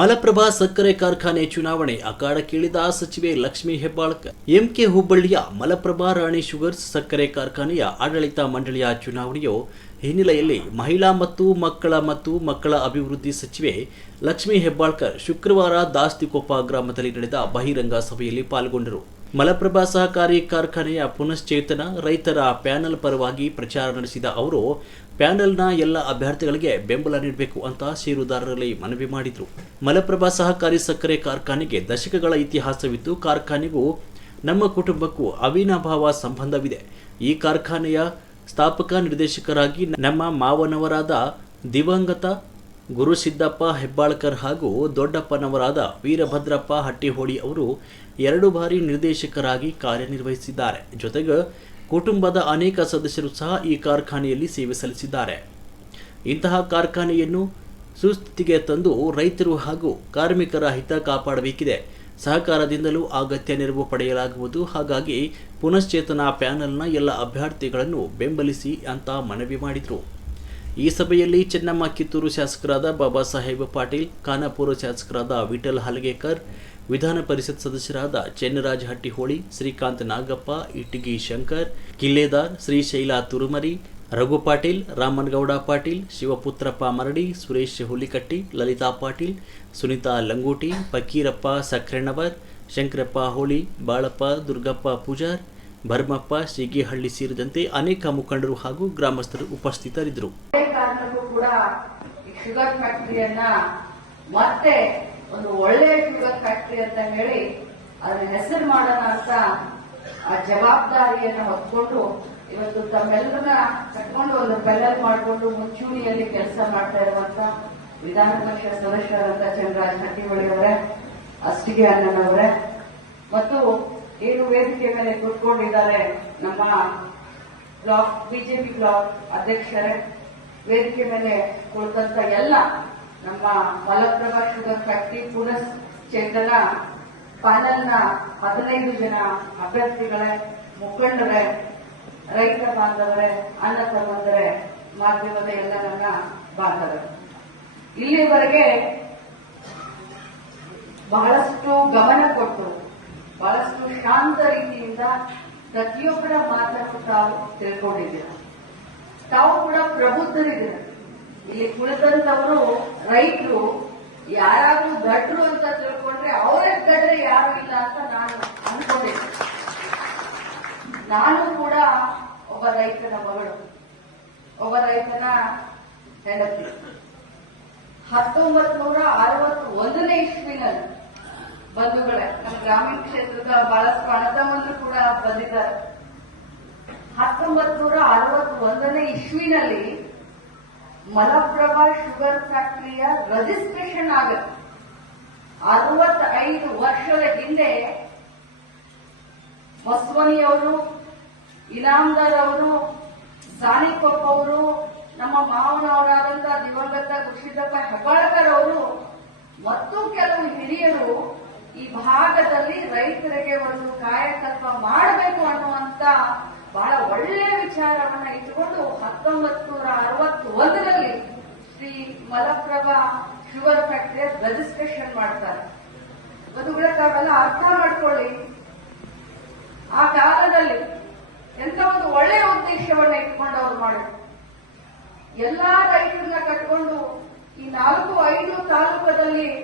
ಮಲಪ್ರಭಾ ಸಕ್ಕರೆ ಕಾರ್ಖಾನೆ ಚುನಾವಣೆ ಅಖಾಡಕ್ಕಿಳಿದ ಸಚಿವೆ ಲಕ್ಷ್ಮೀ ಹೆಬ್ಬಾಳ್ಕರ್. ಎಂಕೆ ಹುಬ್ಬಳ್ಳಿಯ ಮಲಪ್ರಭಾ ರಾಣಿ ಶುಗರ್ಸ್ ಸಕ್ಕರೆ ಕಾರ್ಖಾನೆಯ ಆಡಳಿತ ಮಂಡಳಿಯ ಚುನಾವಣೆಯು ಹಿನ್ನೆಲೆಯಲ್ಲಿ ಮಹಿಳಾ ಮತ್ತು ಮಕ್ಕಳ ಮತ್ತು ಮಕ್ಕಳ ಅಭಿವೃದ್ಧಿ ಸಚಿವೆ ಲಕ್ಷ್ಮೀ ಹೆಬ್ಬಾಳ್ಕರ್ ಶುಕ್ರವಾರ ದಾಸ್ತಿಕೊಪ್ಪ ಗ್ರಾಮದಲ್ಲಿ ನಡೆದ ಬಹಿರಂಗ ಸಭೆಯಲ್ಲಿ ಪಾಲ್ಗೊಂಡರು. ಮಲಪ್ರಭಾ ಸಹಕಾರಿ ಕಾರ್ಖಾನೆಯ ಪುನಶ್ಚೇತನ ರೈತರ ಪ್ಯಾನಲ್ ಪರವಾಗಿ ಪ್ರಚಾರ ನಡೆಸಿದ ಅವರು, ಪ್ಯಾನಲ್ನ ಎಲ್ಲ ಅಭ್ಯರ್ಥಿಗಳಿಗೆ ಬೆಂಬಲ ನೀಡಬೇಕು ಅಂತ ಷೇರುದಾರರಲ್ಲಿ ಮನವಿ ಮಾಡಿದರು. ಮಲಪ್ರಭಾ ಸಹಕಾರಿ ಸಕ್ಕರೆ ಕಾರ್ಖಾನೆಗೆ ದಶಕಗಳ ಇತಿಹಾಸವಿದ್ದು, ಕಾರ್ಖಾನೆಗೂ ನಮ್ಮ ಕುಟುಂಬಕ್ಕೂ ಅವಿನಾಭಾವ ಸಂಬಂಧವಿದೆ. ಈ ಕಾರ್ಖಾನೆಯ ಸ್ಥಾಪಕ ನಿರ್ದೇಶಕರಾಗಿ ನಮ್ಮ ಮಾವನವರಾದ ದಿವಂಗತ ಗುರುಸಿದ್ದಪ್ಪ ಹೆಬ್ಬಾಳ್ಕರ್ ಹಾಗೂ ದೊಡ್ಡಪ್ಪನವರಾದ ವೀರಭದ್ರಪ್ಪ ಹಟ್ಟಿಹೋಳಿ ಅವರು ಎರಡು ಬಾರಿ ನಿರ್ದೇಶಕರಾಗಿ ಕಾರ್ಯನಿರ್ವಹಿಸಿದ್ದಾರೆ. ಜೊತೆಗೆ ಕುಟುಂಬದ ಅನೇಕ ಸದಸ್ಯರು ಸಹ ಈ ಕಾರ್ಖಾನೆಯಲ್ಲಿ ಸೇವೆ ಸಲ್ಲಿಸಿದ್ದಾರೆ. ಇಂತಹ ಕಾರ್ಖಾನೆಯನ್ನು ಸುಸ್ಥಿತಿಗೆ ತಂದು ರೈತರು ಹಾಗೂ ಕಾರ್ಮಿಕರ ಹಿತ ಕಾಪಾಡಬೇಕಿದೆ. ಸಹಕಾರದಿಂದಲೂ ಅಗತ್ಯ ನೆರವು ಪಡೆಯಲಾಗುವುದು. ಹಾಗಾಗಿ ಪುನಶ್ಚೇತನ ಪ್ಯಾನೆಲ್ನ ಎಲ್ಲ ಅಭ್ಯರ್ಥಿಗಳನ್ನು ಬೆಂಬಲಿಸಿ ಅಂತ ಮನವಿ ಮಾಡಿದರು. ಈ ಸಭೆಯಲ್ಲಿ ಚೆನ್ನಮ್ಮ ಕಿತ್ತೂರು ಶಾಸಕರಾದ ಬಾಬಾ ಸಾಹೇಬ್ ಪಾಟೀಲ್, ಖಾನಾಪುರ ಶಾಸಕರಾದ ವಿಠಲ್ ಹಲಗೇಕರ್, ವಿಧಾನ ಪರಿಷತ್ ಸದಸ್ಯರಾದ ಚೆನ್ನರಾಜ್ ಹಟ್ಟಿಹೋಳಿ, ಶ್ರೀಕಾಂತ್ ನಾಗಪ್ಪ ಇಟ್ಟಿಗಿ ಶಂಕರ್, ಕಿಲ್ಲೇದಾರ್ ಶ್ರೀಶೈಲ ತುರುಮರಿ, ರಘು ಪಾಟೀಲ್, ರಾಮನ್ಗೌಡ ಪಾಟೀಲ್, ಶಿವಪುತ್ರಪ್ಪ ಮರಡಿ, ಸುರೇಶ್ ಹುಲಿಕಟ್ಟಿ, ಲಲಿತಾ ಪಾಟೀಲ್, ಸುನೀತಾ ಲಂಗೋಟಿ, ಫಕೀರಪ್ಪ ಸಕ್ರೆಣ್ಣವರ್ ಶಂಕರಪ್ಪ ಹೋಳಿ, ಬಾಳಪ್ಪ ದುರ್ಗಪ್ಪ ಪೂಜಾರ್ ಭರ್ಮಪ್ಪ ಸಿಗಿಹಳ್ಳಿ ಸೇರಿದಂತೆ ಅನೇಕ ಮುಖಂಡರು ಹಾಗೂ ಗ್ರಾಮಸ್ಥರು ಉಪಸ್ಥಿತರಿದ್ದರು. ಶುಗರ್ ಫ್ಯಾಕ್ಟರಿಯನ್ನ ಮತ್ತೆ ಒಂದು ಒಳ್ಳೆಯ ಶುಗರ್ ಫ್ಯಾಕ್ಟರಿ ಅಂತ ಹೇಳಿ ಅದನ್ನ ಹೆಸರು ಮಾಡೋಣ ಅಂತ ಆ ಜವಾಬ್ದಾರಿಯನ್ನ ಹೊತ್ಕೊಂಡು ಇವತ್ತು ತಮ್ಮೆಲ್ಲರನ್ನ ಕಟ್ಕೊಂಡು ಒಂದು ಬೆಲ್ಲಲ್ ಮಾಡಿಕೊಂಡು ಮುಂಚೂಣಿಯಲ್ಲಿ ಕೆಲಸ ಮಾಡ್ತಾ ಇರುವಂತ ವಿಧಾನ ಪರಿಷತ್ ಸದಸ್ಯರಾದಂತ ಚಂದ್ರರಾಜ್ ಹಟ್ಟಿಹೊಳಿ ಅವರೇ ಅಷ್ಟಿಗೆ ಅಣ್ಣನವರೇ, ಮತ್ತು ಏನು ವೇದಿಕೆ ಮೇಲೆ ಕೂತ್ಕೊಂಡಿದ್ದಾರೆ ನಮ್ಮ ಬ್ಲಾಕ್, ಬಿಜೆಪಿ ಬ್ಲಾಕ್ ಅಧ್ಯಕ್ಷರೇ, ವೇದಿಕೆ ಮೇಲೆ ಕುಳಿತಂತ ಎಲ್ಲ ನಮ್ಮ ಮಲಪ್ರಭಾ ಶುಗರ್ ಫ್ಯಾಕ್ಟರಿ ಪುನಶ್ಚೇತನ ಪ್ಯಾನಲ್ನ ಹದಿನೈದು ಜನ ಅಭ್ಯರ್ಥಿಗಳೇ, ಮುಖಂಡರೇ, ರೈತ ಬಾಂಧವರೇ ಅನ್ನ ಮಾಧ್ಯಮದ ಎಲ್ಲ ನನ್ನ ಬಾಂಧವರು. ಇಲ್ಲಿವರೆಗೆ ಬಹಳಷ್ಟು ಗಮನ ಕೊಟ್ಟು ಬಹಳಷ್ಟು ಶಾಂತ ರೀತಿಯಿಂದ ಪ್ರತಿಯೊಬ್ಬರ ಮಾತನ್ನು ತಾವು ತಿಳ್ಕೊಂಡಿದ್ದೀರ. ತಾವು ಕೂಡ ಪ್ರಬುದ್ಧರಿದ್ದೀರ. ಇಲ್ಲಿ ಕುಳಿತಂತವರು ರೈತರು, ಯಾರಾದ್ರೂ ದಡ್ರು ಅಂತ ತಿಳ್ಕೊಂಡ್ರೆ ಅವರೇ ದಡ್ರೆ ಯಾರು ಇಲ್ಲ ಅಂತ ನಾನು ಅನ್ಕೊಂಡಿದ್ದೆ. ನಾನು ಕೂಡ ಒಬ್ಬ ರೈತನ ಮಗಳು, ಒಬ್ಬ ರೈತನ ಹೆಂಡತಿ. ಹತ್ತೊಂಬತ್ ನೂರ ಅರವತ್ತು ಒಂದನೇ ಇಸ್ವಿನಲ್ಲಿ ಬಂಧುಗಳೇ, ನಮ್ಮ ಗ್ರಾಮೀಣ ಕ್ಷೇತ್ರದ ಬಹಳಷ್ಟು ಅಣತಮ್ಮಂದ್ರು ಕೂಡ ಬಂದಿದ್ದಾರೆ. ಹತ್ತೊಂಬತ್ ನೂರ ಅರವತ್ ಒಂದನೇ ಇಸ್ವಿನಲ್ಲಿ ಮಲಪ್ರಭಾ ಶುಗರ್ ಫ್ಯಾಕ್ಟರಿಯ ರಜಿಸ್ಟ್ರೇಷನ್ ಆಗುತ್ತೆ. ಅರವತ್ತೈದು ವರ್ಷದ ಹಿಂದೆ ಮಸ್ವನಿಯವರು ಇನಾಮದಾರ್ ಅವರು ಸಾನಿಕೊಪ್ಪ ಅವರು, ನಮ್ಮ ಮಾವನವರಾದಂತಹ ದಿವಂಗತ ಕೃಷಿದಪ್ಪ ಹೆಬ್ಬಾಳ್ಕರ್ ಅವರು, ಮತ್ತು ಕೆಲವು ಹಿರಿಯರು ಈ ಭಾಗದಲ್ಲಿ ರೈತರಿಗೆ ಒಂದು ಕಾಯಕಲ್ಪ ಮಾಡಬೇಕು ಅನ್ನುವಂತ ಬಹಳ ಒಳ್ಳೆಯ ವಿಚಾರವನ್ನ ಇಟ್ಟುಕೊಂಡು ಹತ್ತೊಂಬತ್ತು ನೂರ ಅರವತ್ತೊಂದರಲ್ಲಿ ಶ್ರೀ ಮಲಪ್ರಭಾ ಶುಗರ್ ಫ್ಯಾಕ್ಟರಿಯ ರಿಜಿಸ್ಟ್ರೇಷನ್ ಮಾಡ್ತಾರೆ. ಬದುಗಳ ತಾವೆಲ್ಲ ಅರ್ಥ ಮಾಡ್ಕೊಳ್ಳಿ. ಆ ಕಾಲದಲ್ಲಿ ಎಂತ ಒಂದು ಒಳ್ಳೆಯ ಉದ್ದೇಶವನ್ನ ಇಟ್ಕೊಂಡು ಅವ್ರು ಮಾಡಿದ್ರು. ಎಲ್ಲಾ ರೈತರನ್ನ ಕಟ್ಕೊಂಡು ಈ ನಾಲ್ಕು ಐದು ತಾಲೂಕದಲ್ಲಿ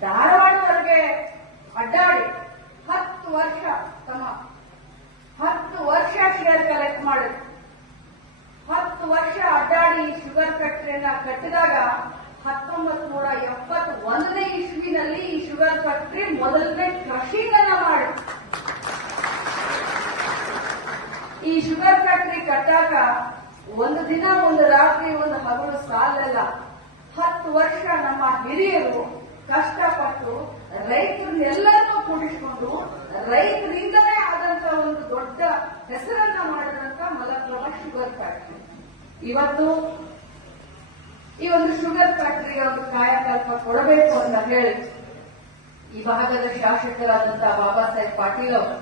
ಧಾರವಾಡವರೆಗೆ ಅಡ್ಡಾಡಿ. ಹತ್ತು ವರ್ಷ ತಮ್ಮ. ಹತ್ತು ವರ್ಷ ಶೇರ್ ಕಲೆಕ್ಟ್ ಮಾಡಿದ್ರು. ಹತ್ತು ವರ್ಷ ಅಡ್ಡಾಡಿ ಶುಗರ್ ಫ್ಯಾಕ್ಟರಿಯನ್ನ ಕಟ್ಟಿದಾಗ ಹತ್ತೊಂಬತ್ ನೂರ ಎಪ್ಪತ್ ಒಂದನೇ ಇಸ್ವಿನಲ್ಲಿ ಈ ಶುಗರ್ ಫ್ಯಾಕ್ಟರಿ ಮೊದಲನೇ ಕ್ರಷಿಂಗ್ ಅನ್ನ ಮಾಡಿ ಈ ಶುಗರ್ ಫ್ಯಾಕ್ಟರಿ ಕಟ್ಟಾಗ ಒಂದು ದಿನ, ಒಂದು ರಾತ್ರಿ, ಒಂದು ಹಗಲು ಸಾಲಲ್ಲ. ಹತ್ತು ವರ್ಷ ನಮ್ಮ ಹಿರಿಯರು ಕಷ್ಟಪಟ್ಟು ರೈತರನ್ನೆಲ್ಲರನ್ನೂ ಕೂಡಿಸಿಕೊಂಡು ರೈತರಿಂದಲೇ ಆದಂತ ಒಂದು ದೊಡ್ಡ ಹೆಸರನ್ನ ಮಾಡಿದಂತ ಮಲಪ್ರಭಾ ಶುಗರ್ ಫ್ಯಾಕ್ಟ್ರಿ. ಇವತ್ತು ಈ ಒಂದು ಶುಗರ್ ಫ್ಯಾಕ್ಟರಿಗೆ ಒಂದು ಕಾಯಕಲ್ಪ ಕೊಡಬೇಕು ಅಂತ ಹೇಳಿ ಈ ಭಾಗದ ಶಾಸಕರಾದಂತಹ ಬಾಬಾ ಸಾಹೇಬ್ ಪಾಟೀಲ್ ಅವರು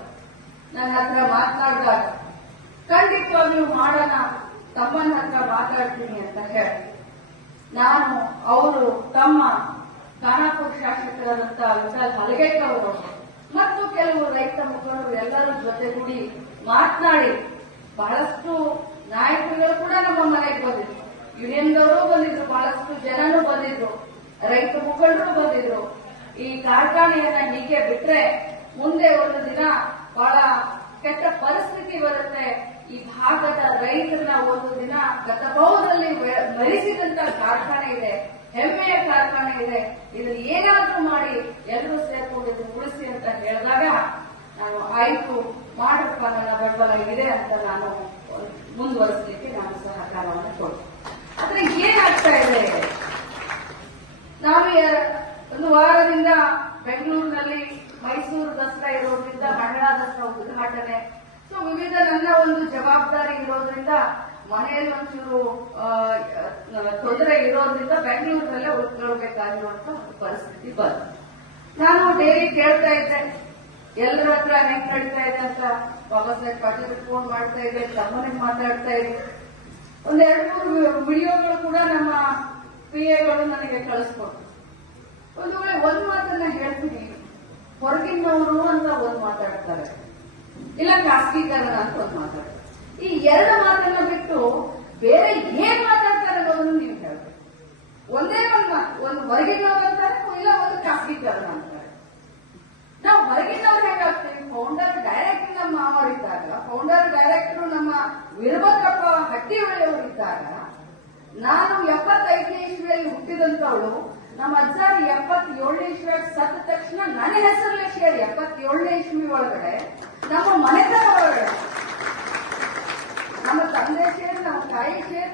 ನನ್ನ ಹತ್ರ ಮಾತನಾಡಿದಾಗ ಖಂಡಿತವಾಗಿಯೂ ಮಾಡೋಣ, ತಮ್ಮನ ಹತ್ರ ಮಾತಾಡ್ತೀನಿ ಅಂತ ಹೇಳಿ. ನಾನು, ಅವರು, ತಮ್ಮ ಖಾನಾಪುರ ಶಾಸಕರಾದಂತಹ ವಿಠಲ್ ಹಲಗೇಕವರು ಮತ್ತು ಕೆಲವು ರೈತ ಮುಖಂಡರು ಎಲ್ಲರೂ ಜೊತೆಗೂಡಿ ಮಾತನಾಡಿ ಬಹಳಷ್ಟು ನಾಯಕರುಗಳು ಕೂಡ ನಮ್ಮ ಮನೆಗೆ ಬಂದಿದ್ರು. ಯೂನಿಯನ್ದವರು ಬಂದಿದ್ರು, ಬಹಳಷ್ಟು ಜನನು ಬಂದಿದ್ರು, ರೈತ ಮುಖಂಡರು ಬಂದಿದ್ರು. ಈ ಕಾರ್ಖಾನೆಯನ್ನ ಹೀಗೆ ಬಿಟ್ರೆ ಮುಂದೆ ಒಂದು ದಿನ ಬಹಳ ಕೆಟ್ಟ ಪರಿಸ್ಥಿತಿ ಬರುತ್ತೆ. ಈ ಭಾಗದ ರೈತರನ್ನ ಒಂದು ದಿನ ಗತಭಾವದಲ್ಲಿ ಮರಿಸಿದಂತ ಕಾರ್ಖಾನೆ ಇದೆ. ಹೆಮ್ಮೆಯ ಕಾರ್ಖಾನೆ ಇದೆ. ಇದನ್ನ ಏನಾದ್ರೂ ಮಾಡಿ ಎಲ್ಲರೂ ಸೇರ್ಕೊಂಡು ಇದನ್ನು ಉಳಿಸಿ ಅಂತ ಹೇಳಿದಾಗ ನಾನು, ಆಯ್ತು, ಮಾಡಪ್ಪ, ನನ್ನ ಬೆಂಬಲ ಇದೆ ಅಂತ ನಾನು ಮುಂದುವರಿಸಲಿಕ್ಕೆ ನಾನು ಸಹಕಾರವನ್ನು ಕೊಡ್ತೀನಿ ಆದ್ರೆ ಏನಾಗ್ತಾ ಇದೆ? ನಾವು ಒಂದು ವಾರದಿಂದ ಬೆಂಗಳೂರಿನಲ್ಲಿ ಮೈಸೂರು ದಸರಾ ಇರೋದ್ರಿಂದ, ಮಹಿಳಾ ದಸರಾ ಉದ್ಘಾಟನೆ. ಸೊ, ವಿವಿಧ ನನ್ನ ಒಂದು ಜವಾಬ್ದಾರಿ ಇರೋದ್ರಿಂದ ಮನೆಯಲ್ಲಿ ಒಂಚೂರು ತೊಂದರೆ ಇರೋದ್ರಿಂದ ಬೆಂಗಳೂರಿನಲ್ಲೇ ಉಳ್ಕೊಳ್ಬೇಕಾಗಿರುವಂತ ಪರಿಸ್ಥಿತಿ ಬಂತು. ನಾನು ಡೈಲಿ ಕೇಳ್ತಾ ಇದ್ದೆ ಎಲ್ಲರ ಹತ್ರ ಹೆಂಗ್ ನಡೀತಾ ಇದೆ ಅಂತ? ಬಾಬಾ ಸಾಹೇಬ್ ಪಾಟೀಲ್ ಫೋನ್ ಮಾಡ್ತಾ ಇದ್ದೆ, ತಮ್ಮನಿಗೆ ಮಾತಾಡ್ತಾ ಇದ್ದೆ. ಒಂದ್ ಎರಡು ಮೂರು ವಿಡಿಯೋಗಳು ಕೂಡ ನಮ್ಮ ಪಿ ಎಗಳು ನನಗೆ ಕಳಿಸ್ಕೊಟ್ರು. ಒಂದು ವೇಳೆ ಒಂದು ಮಾತನ್ನ ಹೇಳ್ತೀನಿ, ಹೊರಗಿನವರು ಅಂತ ಒಂದು ಮಾತಾಡ್ತಾರೆ. ಇಲ್ಲ ಖಾಸಗೀಕರಣ ಅಂತ ಒಂದು ಮಾತಾಡ್ತಾರೆ. ಈ ಎರಡು ಮಾತನ್ನ ಬಿಟ್ಟು ಬೇರೆ ಏನ್ ಮಾತಾಡ್ತಾರೆ ಅನ್ನೋದನ್ನು ನೀವು ಹೇಳ್ಬೇಕು. ಒಂದೇ ಒಂದು ಮಾತು ಒಂದು ಹೊರಗಿನವ್ರು ಅಂತಾರೆ ಇಲ್ಲ ಒಂದು ಖಾಸಗೀಕರಣ ಅಂತಾರೆ ನಾವು ಹೊರಗಿನವ್ರು ಹೇಗಾಗ್ತೀವಿ ಫೌಂಡರ್ ಡೈರೆಕ್ಟ್ ನಮ್ಮ ಮಾವರಿದ್ದಾಗ ಫೌಂಡರ್ ಡೈರೆಕ್ಟರ್ ನಮ್ಮ ವೀರಭದ್ರಪ್ಪ ಹಟ್ಟಿ ಇದ್ದಾಗ, ನಾನು ಎಪ್ಪತ್ತೈದನೇ ಇಸ್ವಿಯಲ್ಲಿ ಹುಟ್ಟಿದಂತವಳು ನಮ್ಮ ಅಜ್ಜಾರಿ ಎಪ್ಪತ್ತೇಳನೇ ಇಸ್ವಿಯಾಗಿ ಸತ್ತ ತಕ್ಷಣ ನನ್ನ ಹೆಸರಲ್ಲೇ ಶೇರ್ ಎಪ್ಪತ್ತೇಳನೇ ಇಸ್ವಿ ಒಳಗಡೆ ನಮ್ಮ ಮನೆತನ ಒಳಗಡೆ ನಮ್ಮ ತಂದೆ ಶೇರ್ ನಮ್ಮ ತಾಯಿ ಶೇರ್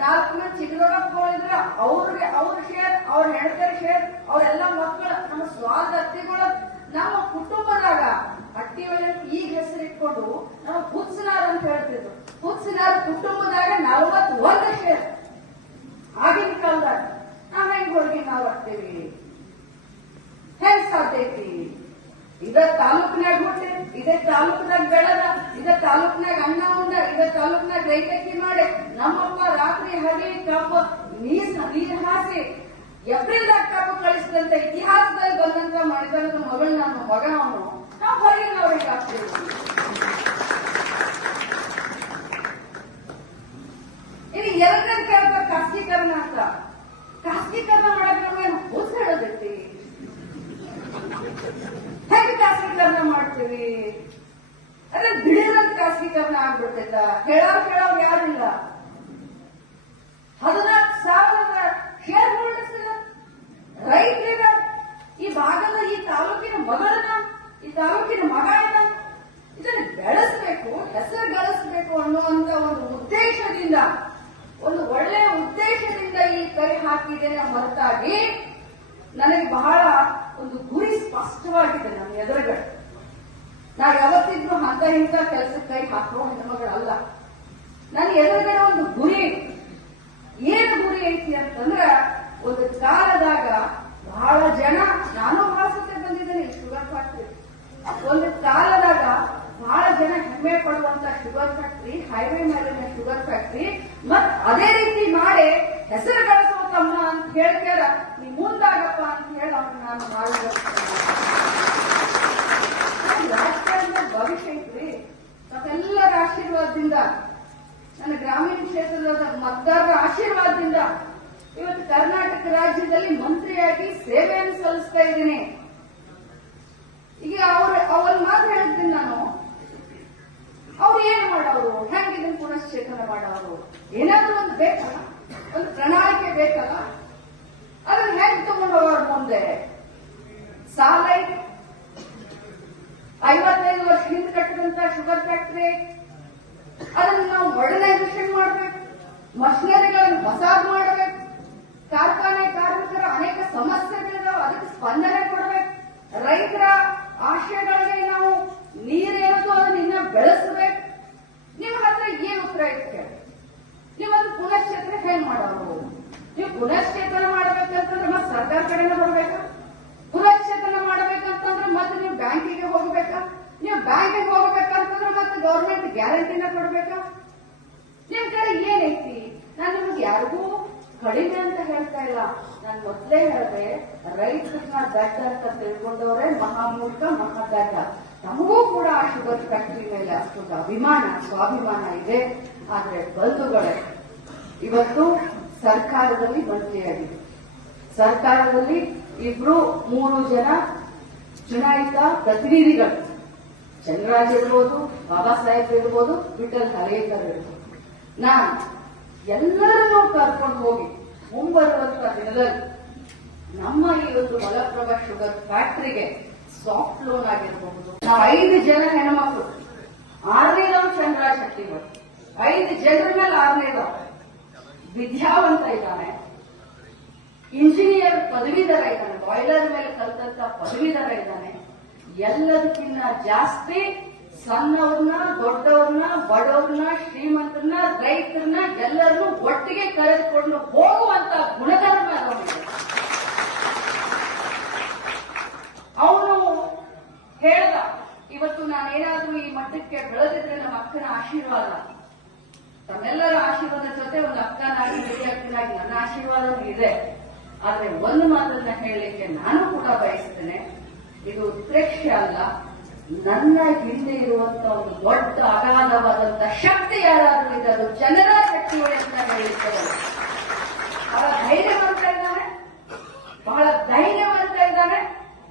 ನಾಲ್ಕು ಮಂದಿ ಚಿಕ್ಕದೊಳಗಿದ್ರೆ ಅವ್ರಿಗೆ ಅವ್ರ ಶೇರ್ ಅವ್ರ ಹೆಣ್ಕರ್ ಶೇರ್ ಅವರೆಲ್ಲ ಮಕ್ಕಳು, ನಮ್ಮ ಸ್ವಾದ ಅತ್ತಿಗಳು, ನಮ್ಮ ಕುಟುಂಬದಾಗ ಅಟ್ಟಿ ಒಳಗೆ ಈಗ ಹೆಸರು ಇಟ್ಕೊಂಡು ನಾವು ಹುತ್ಸನಾರ್ ಅಂತ ಹೇಳ್ತಿದ್ರು. ಹುತ್ಸನಾರ್ ಕುಟುಂಬದಾಗ ನಲ್ವತ್ ಒಂದು ಶೇರ್ ಆಗಿನ ಕಾಲದಾಗ ನಾವ್ ಹೆಂಗ್ ಹೋಗಿ ನಾವು ಹಾಕ್ತೇವಿ? ಹೆಂಗ್ ಸಾಧ್ಯ ಐತಿ? ಇದ ತಾಲೂಕ್ನಾಗ ಹುಟ್ಟಿ, ಇದೇ ತಾಲೂಕ್ನಾಗ ಬೆಳೆದ, ಇದ ತಾಲೂಕ್ನಾಗ ಅನ್ನ ಉಂಡ ಇದೇ ತಾಲೂಕ್ನಾಗ ರೈತಕ್ಕೆ ಮಾಡಿ ನಮ್ಮಪ್ಪ ರಾತ್ರಿ ಹಗಲಿ ಕಬ್ಬು ನೀರ್ ನೀರ್ ಹಾಸಿ ಏಪ್ರಿಲ್ದಾಗ ಕಬ್ಬು ಕಳಿಸಿದಂತ ಇತಿಹಾಸದಲ್ಲಿ ಬಂದಂತ ಮಣಿತನದ ಮಗಳು ನನ್ನ ಮಗ ಅವನು. ನಾವು ಹೊರಗಿನ ಅವ್ರಿಗೆ ಆಗ್ತೀವಿ ಇನ್ನು ಎರಡನೇ ಕೇಳ್ತ ಖಾಸಗೀಕರಣ ಅಂತ. ಖಾಸಗೀಕರಣ ಮಾಡಕ್ ನಮ್ಗೆ ಹುಚ್ಚ ಹೇಳೋದೈತಿ ಹೇಗೆ ಖಾಸಗೀಕರಣ ಮಾಡ್ತೀವಿ? ಆಗ್ಬಿಡ್ತೈತ? ಹೇಳೋರ್ ಕೇಳೋ ಯಾರಿಲ್ಲ ಹದಿನಾಲ್ಕು ಸಾವಿರದ ಶೇರ್ ಹೋಲ್ಡರ್ಸ್ ರೈತರಿಗ, ಈ ಭಾಗದ ಈ ತಾಲೂಕಿನ ಮಗಳನ ಈ ತಾಲೂಕಿನ ಮಗ ಇದ ಇದನ್ನ ಬೆಳೆಸಬೇಕು, ಹೆಸರು ಗಳಿಸಬೇಕು ಅನ್ನುವಂತ ಒಂದು ಉದ್ದೇಶದಿಂದ, ಒಂದು ಒಳ್ಳೆಯ ಉದ್ದೇಶದಿಂದ ಈ ಕೈ ಹಾಕಿದ್ದೇನೆ ಹೊರತಾಗಿ ನನಗೆ ಬಹಳ ಒಂದು ಗುರಿ ಸ್ಪಷ್ಟವಾಗಿದೆ ನನ್ನ ಎದುರುಗಡೆ. ನಾವು ಯಾವತ್ತಿದ್ರು ಹಂತ ಹಿಂತ ಕೆಲಸಕ್ಕೆ ಕೈ ಹಾಕುವ ಹೆಣ್ಮಗಳಲ್ಲ ನನ್ನ ಎದುರುಗಡೆ ಒಂದು ಗುರಿ. ಏನು ಗುರಿ ಐತಿ ಅಂತಂದ್ರ, ಒಂದು ಕಾಲದಾಗ ಬಹಳ ಜನ, ನಾನು ಬಹಳ ಸತಿ ಬಂದಿದ್ದೇನೆ ಶುಗರ್ ಫ್ಯಾಕ್ಟ್ರಿ ಒಂದು ಕಾಲದಾಗ ಬಹಳ ಜನ ಹೆಮ್ಮೆ ಪಡುವಂತ ಶುಗರ್ ಫ್ಯಾಕ್ಟ್ರಿ ಹೈವೇ ಮೇಲಿನ ಶುಗರ್ ಫ್ಯಾಕ್ಟ್ರಿ ಮತ್ ಅದೇ ರೀತಿ ಮಾಡಿ ಹೆಸರು ಗಳಿಸುವ ತಮ್ಮ ಅಂತ ಹೇಳ್ತಾರ ನೀ ಮುಂದಾಗಪ್ಪ ಅಂತ ಹೇಳಿ ಅವ್ರನ್ನ ನಾನು ಮಾಡಿ ರಾಜಕಾರಣದ ಭವಿಷ್ಯ ಐತ್ರಿ ಮತ್ತೆಲ್ಲರ ಆಶೀರ್ವಾದದಿಂದ ನನ್ನ ಗ್ರಾಮೀಣ ಕ್ಷೇತ್ರದ ಮತದಾರರ ಆಶೀರ್ವಾದದಿಂದ ಇವತ್ತು ಕರ್ನಾಟಕ ರಾಜ್ಯದಲ್ಲಿ ಮಂತ್ರಿಯಾಗಿ ಸೇವೆಯನ್ನು ಸಲ್ಲಿಸ್ತಾ ಇದ್ದೀನಿ. ಈಗ ಅವ್ರ ಅವರ ಮಾತು ಹೇಳಿದ್ದೀನಿ ನಾನು ಅವ್ರು ಏನು ಮಾಡೋರು? ಇದನ್ನ ಪುನಶ್ಚೇತನ ಮಾಡೋರು? ಏನಾದ್ರೂ ಒಂದು ಬೇಕಲ್ಲ ಒಂದು ಪ್ರಣಾಳಿಕೆ ಬೇಕಲ್ಲ ಅದನ್ನ ಹೆಂಗ್ ತಗೊಂಡು ಹೋಗೋರು ಮುಂದೆ? ಸಾಲ ಐವತ್ತೈದು ವರ್ಷ ಹಿಂದೆ ಕಟ್ಟಿದಂತ ಶುಗರ್ ಫ್ಯಾಕ್ಟರಿ. ಅದನ್ನ ನಾವು ಮಾಡರ್ನೈಸೇಷನ್ ಮಾಡಬೇಕು. ಮಷಿನರಿಗಳನ್ನು ಹೊಸಾದ್ ಮಾಡಬೇಕು. ಕಾರ್ಖಾನೆ ಕಾರ್ಮಿಕರ ಅನೇಕ ಸಮಸ್ಯೆಗಳಿದಾವೆ, ಅದಕ್ಕೆ ಸ್ಪಂದನೆ ಕೊಡಬೇಕು. ರೈತರ ಆಶಯಗಳಿಗೆ ನಾವು ನೀರೇನದು ಅದನ್ನ ಇನ್ನ ಬೆಳೆಸಬೇಕು. ನಿಮ್ಮ ಹತ್ರ ಏನ್ ಉತ್ತರ ನೀವು ನೀವೊಂದು ಪುನಶ್ಚೇತನ ಹೆಂಗ್ ಮಾಡಬಹುದು ನೀವು ಪುನಶ್ಚೇತನ ಮಾಡಬೇಕಂತಂದ್ರೆ ಮತ್ತೆ ಸರ್ಕಾರ ಕಡೆಯಿಂದ ಬರ್ಬೇಕಾ ಪುನಶ್ಚೇತನ ಮಾಡ್ಬೇಕಂತಂದ್ರೆ ಮತ್ತೆ ನೀವು ಬ್ಯಾಂಕಿಗೆ ಹೋಗ್ಬೇಕಾ ನೀವು ಬ್ಯಾಂಕಿಗೆ ಹೋಗ್ಬೇಕಂತಂದ್ರೆ ಮತ್ತೆ ಗೌರ್ಮೆಂಟ್ ಗ್ಯಾರಂಟಿನ ಕೊಡ್ಬೇಕಾ ನಿಮ್ ಕಡೆ ಏನೈತಿ ನಾನು ನಿಮ್ಗೆ ಯಾರಿಗೂ ಕಡಿಮೆ ಅಂತ ಹೇಳ್ತಾ ಇಲ್ಲ ನಾನು ಮೊದಲೇ ಹೇಳಿದೆ ರೈತ ದಡ್ಡ ಅಂತ ತಿಳ್ಕೊಂಡವ್ರೆ ಮಹಾಮೂರ್ಖ ಮಹಾದಡ್ಡ ನಮಗೂ ಕೂಡ ಆ ಶುಗರ್ ಫ್ಯಾಕ್ಟ್ರಿ ಮೇಲೆ ಅಷ್ಟೊಂದು ಅಭಿಮಾನ, ಸ್ವಾಭಿಮಾನ ಇದೆ. ಆದ್ರೆ ಬಂಧುಗಳೇ, ಇವತ್ತು ಸರ್ಕಾರದಲ್ಲಿ ಮಂತ್ರಿಯಾಗಿದೆ ಸರ್ಕಾರದಲ್ಲಿ ಇಬ್ರು, ಮೂರು ಜನ ಚುನಾಯಿತ ಪ್ರತಿನಿಧಿಗಳು. ಚಂದ್ರರಾಜ್ ಇರ್ಬೋದು, ಬಾಬಾ ಸಾಹೇಬ್ ಇರ್ಬೋದು ವಿಠಲ್ ಹರೇಕರ್ ಇರ್ಬೋದು. ನಾನು ಎಲ್ಲರನ್ನೂ ಕರ್ಕೊಂಡು ಹೋಗಿ ಮುಂಬರುವಂತ ದಿನದಲ್ಲಿ ನಮ್ಮ ಈ ಒಂದು ಮಲಪ್ರಭಾ ಶುಗರ್ ಫ್ಯಾಕ್ಟರಿಗೆ ಸಾಫ್ಟ್ ಲೋನ್ ಆಗಿರಬಹುದು. ನಾವು ಐದು ಜನ ಹೆಣ್ಮಕ್ಳು ಆರನೇದವ್ ಚಂದ್ರ ಶೆಟ್ಟಿಗಳು ಐದು ಜನರ ಮೇಲೆ ಆರನೇದವ್ ವಿದ್ಯಾವಂತ ಇದ್ದಾನೆ. ಇಂಜಿನಿಯರ್ ಪದವೀಧರ ಇದ್ದಾನೆ. ಬಾಯ್ಲರ್ ಮೇಲೆ ಕಲ್ತಂತ ಪದವೀಧರ ಇದ್ದಾನೆ. ಎಲ್ಲದಕ್ಕಿಂತ ಜಾಸ್ತಿ ಸಣ್ಣವ್ರನ್ನ, ದೊಡ್ಡವ್ರನ್ನ, ಬಡವ್ರನ್ನ, ಶ್ರೀಮಂತರನ್ನ, ರೈತರನ್ನ ಎಲ್ಲರನ್ನೂ ಒಟ್ಟಿಗೆ ಕರೆದುಕೊಂಡು ಹೋಗುವಂತ ಗುಣಧರ್ಮ ಅವನಿಗೆ ಅವನು ಹೇಳ್ದ ಇವತ್ತು ನಾನೇನಾದ್ರೂ ಈ ಮಟ್ಟಕ್ಕೆ ಬೆಳೆದಿದ್ರೆ ನಮ್ಮ ಅಕ್ಕನ ಆಶೀರ್ವಾದ ತಮ್ಮೆಲ್ಲರ ಆಶೀರ್ವಾದ ಜೊತೆ ಒಂದು ಅಕ್ಕನಾಗಿ ಹಿರಿಯಕ್ಕನಾಗಿ ನನ್ನ ಆಶೀರ್ವಾದನೂ ಇದೆ ಆದ್ರೆ ಒಂದು ಮಾತನ್ನ ಹೇಳಲಿಕ್ಕೆ ನಾನು ಕೂಡ ಬಯಸ್ತೇನೆ ಇದು ಉತ್ಪ್ರೇಕ್ಷೆ ಅಲ್ಲ ನನ್ನ ಹಿಂದೆ ಇರುವಂತ ಒಂದು ದೊಡ್ಡ ಅಗಾಧವಾದಂತ ಶಕ್ತಿ ಯಾರಾದ್ರೂ ಇದ್ದರು ಜನರ ಶಕ್ತಿಗಳು ಅಂತ ಅವರ ಬಹಳ ಧೈರ್ಯವಂತ ಇದ್ದಾನೆ. ಬಹಳ ಧೈರ್ಯವಂತ ಇದ್ದಾನೆ.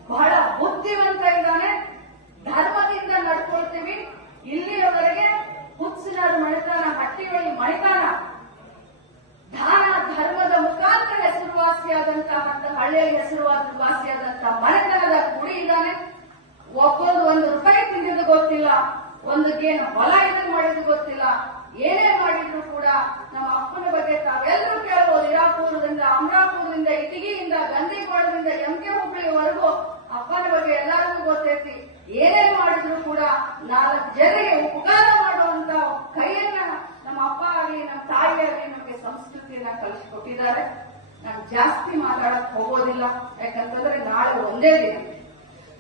ಬಹಳ ಬುದ್ಧಿವಂತ ಇದ್ದಾನೆ. ಧರ್ಮದಿಂದ ನಡ್ಕೊಳ್ತೀವಿ. ಇಲ್ಲಿಯವರೆಗೆ ಹುಚ್ಚಿನ ಮಣಿತಾನ ಹಟ್ಟಿಗಳಲ್ಲಿ ಮಣಿತಾನ ದಾನ ಧರ್ಮದ ಮುಖಾಂತರ ಹೆಸರುವಾಸಿಯಾದಂತಹ ಮತ್ತು ಹಳ್ಳಿಯಲ್ಲಿ ಹೆಸರುವಾಸಿಯಾದಂತಹ ಮನೆತನದ ಗುಡಿ ಇದ್ದಾನೆ. ಒಬ್ಬೊಂದು ಒಂದು ರೂಪಾಯಿ ತಿಂದಿದ್ದು ಗೊತ್ತಿಲ್ಲ. ಒಂದಕ್ಕೇನು ಹೊಲ ಇದನ್ನು ಮಾಡಿದ್ರು ಗೊತ್ತಿಲ್ಲ, ಏನೇ ಮಾಡಿದ್ರು ಕೂಡ ನಮ್ಮ ಅಪ್ಪನ ಬಗ್ಗೆ ತಾವೆಲ್ಲರೂ ಕೇಳಬಹುದು. ಇರಾಪುರದಿಂದ ಅಮರಾಪುರದಿಂದ, ಇಟಗಿಯಿಂದ ಗಂಧಿಕೋಳದಿಂದ ಎಂ ಕೆ ಅಪ್ಪನ ಬಗ್ಗೆ ಎಲ್ಲರಿಗೂ ಗೊತ್ತೈತಿ. ಏನೇ ಮಾಡಿದ್ರು ಕೂಡ ನಾಲ್ಕು ಜನರಿಗೆ ಉಪಕಾರ ಮಾಡುವಂತ ಕೈಯನ್ನ ನಮ್ಮ ಅಪ್ಪ ಆಗಲಿ, ನಮ್ಮ ತಾಯಿ ಆಗ್ಲಿ ನಮಗೆ ಸಂಸ್ಕೃತಿಯನ್ನ ಕಲಿಸ್ಕೊಟ್ಟಿದ್ದಾರೆ. ನಾನು ಜಾಸ್ತಿ ಮಾತಾಡಕ್ ಹೋಗೋದಿಲ್ಲ. ಯಾಕಂತಂದ್ರೆ ನಾಳೆ ಒಂದೇ ದಿನ.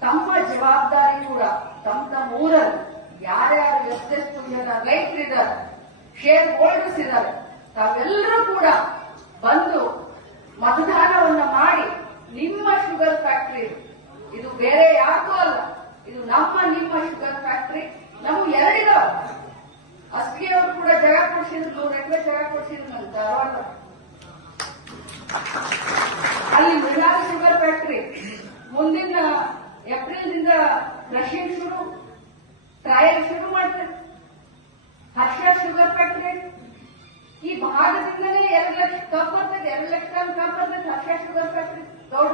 ತಮ್ಮ ಜವಾಬ್ದಾರಿ ಕೂಡ ತಮ್ಮ ಊರಲ್ಲಿ. ಯಾರ್ಯಾರು ಎಷ್ಟೆಷ್ಟು ಜನ ರೈತರಿದ್ದಾರೆ ಶೇರ್ ಹೋಲ್ಡರ್ಸ್ ಇದ್ದಾರೆ, ತಾವೆಲ್ಲರೂ ಕೂಡ ಬಂದು ಮತದಾನವನ್ನ ಮಾಡಿ ನಿಮ್ಮ ಶುಗರ್ ಫ್ಯಾಕ್ಟರಿ ಇದು. ಬೇರೆ ಯಾರಿಗೂ ಅಲ್ಲ, ಇದು ನಮ್ಮ ನಿಮ್ಮ ಶುಗರ್ ಫ್ಯಾಕ್ಟರಿ ನಮ್ಗೆ ಎರಡಿದಾವ ಅಸ್ಗೆ ಅವರು ಕೂಡ ಜಾಗ ಕೊಡ್ಸಿದ್ರು ನೆಟ್ವೆ ಜಾಗ ಕೊಡ್ಸಿದ್ರು, ನಮ್ಗೆ ಧಾರವಾಡ. ಅಲ್ಲಿ ಮೃಣಾಲ್ ಶುಗರ್ ಫ್ಯಾಕ್ಟರಿ ಮುಂದಿನ ಏಪ್ರಿಲ್ನಿಂದ ಕ್ರಷಿಂಗ್ ಶುರು. ಟ್ರಯಲ್ ಶುರು ಮಾಡ್ತಾರೆ. ಹರ್ಷ ಶುಗರ್ ಫ್ಯಾಕ್ಟ್ರಿ ಈ ಭಾಗದಿಂದಲೇ ಎರಡು ಲಕ್ಷ ಕಪ್ ಬರ್ತದೆ ಎರಡು ಲಕ್ಷ ಟನ್ ಕಪ್ ಬರ್ತದೆ ಹರ್ಷ ಶುಗರ್ ಫ್ಯಾಕ್ಟ್ರಿ ದೊಡ್ಡ